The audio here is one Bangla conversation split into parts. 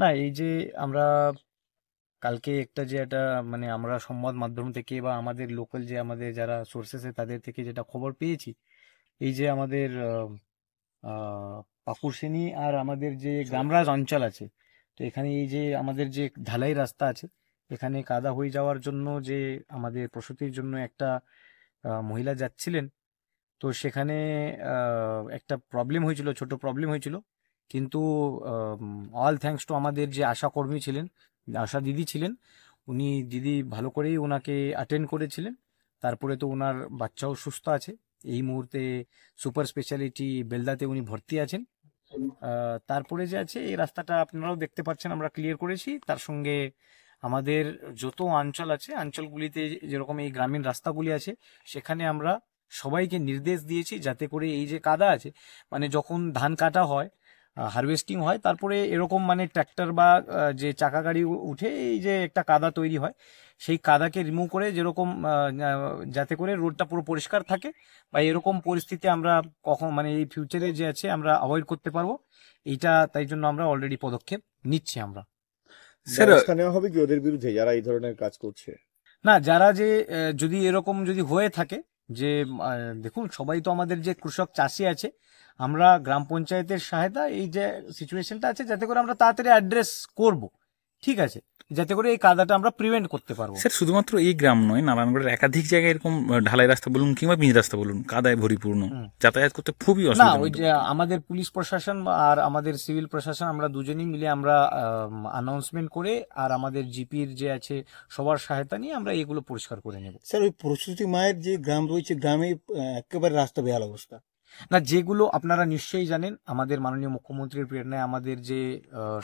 না, এই যে আমরা কালকে একটা মানে আমরা সংবাদ মাধ্যম থেকে বা আমাদের লোকাল যে আমাদের যারা সোর্সেসে তাদের থেকে যেটা খবর পেয়েছি, এই যে আমাদের পাকুড় আর আমাদের যে গ্রামরাজ অঞ্চল আছে, তো এখানে এই যে আমাদের যে ঢালাই রাস্তা আছে, এখানে কাদা হয়ে যাওয়ার জন্য যে আমাদের প্রসূতির জন্য একটা মহিলা যাচ্ছিলেন, তো সেখানে একটা প্রবলেম হয়েছিল, ছোট প্রবলেম হয়েছিল। কিন্তু অল থ্যাঙ্কস টু আমাদের যে আশা কর্মী ছিলেন, আশা দিদি ছিলেন, উনি দিদি ভালো করেই ওনাকে অ্যাটেন্ড করেছিলেন। তারপরে তো ওনার বাচ্চাও সুস্থ আছে। এই মুহূর্তে সুপার স্পেশালিটি বেলদাতে উনি ভর্তি আছেন। তারপরে যে আছে এই রাস্তাটা আপনারাও দেখতে পাচ্ছেন, আমরা ক্লিয়ার করেছি। তার সঙ্গে আমাদের যত অঞ্চল আছে, অঞ্চলগুলিতে যেরকম এই গ্রামীণ রাস্তাগুলি আছে, সেখানে আমরা সবাইকে নির্দেশ দিয়েছি যাতে করে এই যে কাদা আছে, মানে যখন ধান কাটা হয়, হারভেস্টিং হয়, তারপরে এরকম মানে ট্র্যাক্টর বা যে চাকা গাড়ি উঠে এই যে একটা কাদা তৈরি হয়, সেই কাদাকে রিমুভ করে যেরকম যাতে করে রোডটা পুরো পরিষ্কার থাকে, বা এরকম পরিস্থিতি আমরা কখন মানে এই ফিউচারে যে আছে আমরা অ্যাভয়েড করতে পারবো। এইটা তাই জন্য আমরা অলরেডি পদক্ষেপ নিচ্ছি আমরা। স্যার, ব্যবস্থা নেওয়া হবে কি ওদের বিরুদ্ধে যারা এই ধরনের কাজ করছে? না, যারা যে যদি এরকম যদি হয়ে থাকে যে দেখুন, সবাই তো আমাদের যে কৃষক চাষি আছে, আমরা গ্রাম পঞ্চায়েতের সহায়তা এই যে সিচুয়েশনটা আছে যাতে করে আমরা তাড়াতাড়ি অ্যাড্রেস করব, ঠিক আছে, যাতে করে এই কাদাটা আমরা প্রিভেন্ট করতে পারবো। স্যার শুধুমাত্র এই গ্রাম নয়, নারায়ণগড়ের একাধিক জায়গায় এরকম ঢালাই রাস্তা বলুন কিংবা পিচ রাস্তা বলুন কাদায় ভরিপূর্ণ, যাতায়াত করতে খুবই না, অসুবিধা। ওই যে আমাদের পুলিশ প্রশাসন আর আমাদের সিভিল প্রশাসন, আমরা দুজনেই মিলে আমরা অ্যানাউন্সমেন্ট করে আর আমাদের জিপির যে আছে সবার সহায়তা নিয়ে আমরা এগুলো পরিষ্কার করে নেব। স্যার, ওই প্রসূতি মায়ের যে গ্রাম রয়েছে, গ্রামে একেবারে রাস্তা বেহাল অবস্থা। না, যেগুলো আপনারা নিশ্চয়ই জানেন, আমাদের মাননীয় মুখ্যমন্ত্রীর প্রেরণায় আমাদের যে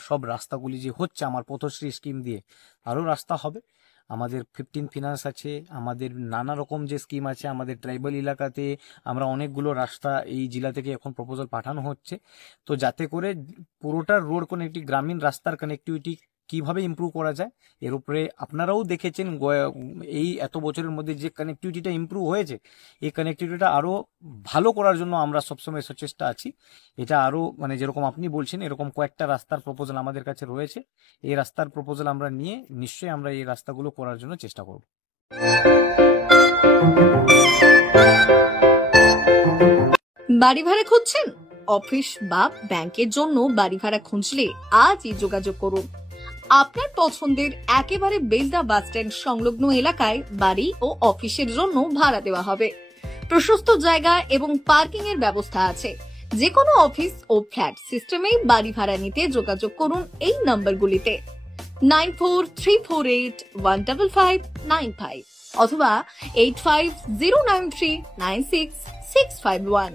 সব রাস্তাগুলি যে হচ্ছে আমার পথশ্রী স্কিম দিয়ে, আরও রাস্তা হবে। আমাদের 15 ফিনান্স আছে, আমাদের নানা রকম যে স্কিম আছে, আমাদের ট্রাইবাল এলাকাতে আমরা অনেকগুলো রাস্তা এই জেলা থেকে এখন প্রপোজাল পাঠানো হচ্ছে, তো যাতে করে পুরোটা রোড কানেক্টিভিটি, গ্রামীণ রাস্তার কানেক্টিভিটি কিভাবে ইমপ্রুভ করা যায়, এর উপরে আপনারাও দেখেছেন এই এত বছরের মধ্যে যে কানেক্টিভিটিটা ইমপ্রুভ হয়েছে, এই কানেক্টিভিটিটা আরও ভালো করার জন্য আমরা সবসময় সচেষ্ট আছি। এটা আরও মানে যেরকম আপনি বলছেন, এরকম কয়েকটা রাস্তার প্রপোজাল আমাদের কাছে রয়েছে। এই রাস্তার প্রপোজাল আমরা নিয়ে নিশ্চয়ই আমরা এই রাস্তাগুলো করার জন্য চেষ্টা করব। বাড়ি ভাড়া খুঁজছেন? অফিস বা ব্যাংকের জন্য বাড়ি ভাড়া খুঁজলে আজই যোগাযোগ করুন। আপনার পছন্দের একেবারে বেলদা বাস স্ট্যান্ড সংলগ্ন এলাকায় বাড়ি ও অফিসের জন্য ভাড়া দেওয়া হবে। প্রশস্ত জায়গা এবং পার্কিং এর ব্যবস্থা আছে। যে কোনো অফিস ও ফ্ল্যাট সিস্টেমে বাড়ি ভাড়া নিতে যোগাযোগ করুন এই নম্বরগুলিতে 9434815595 অথবা 8509396651।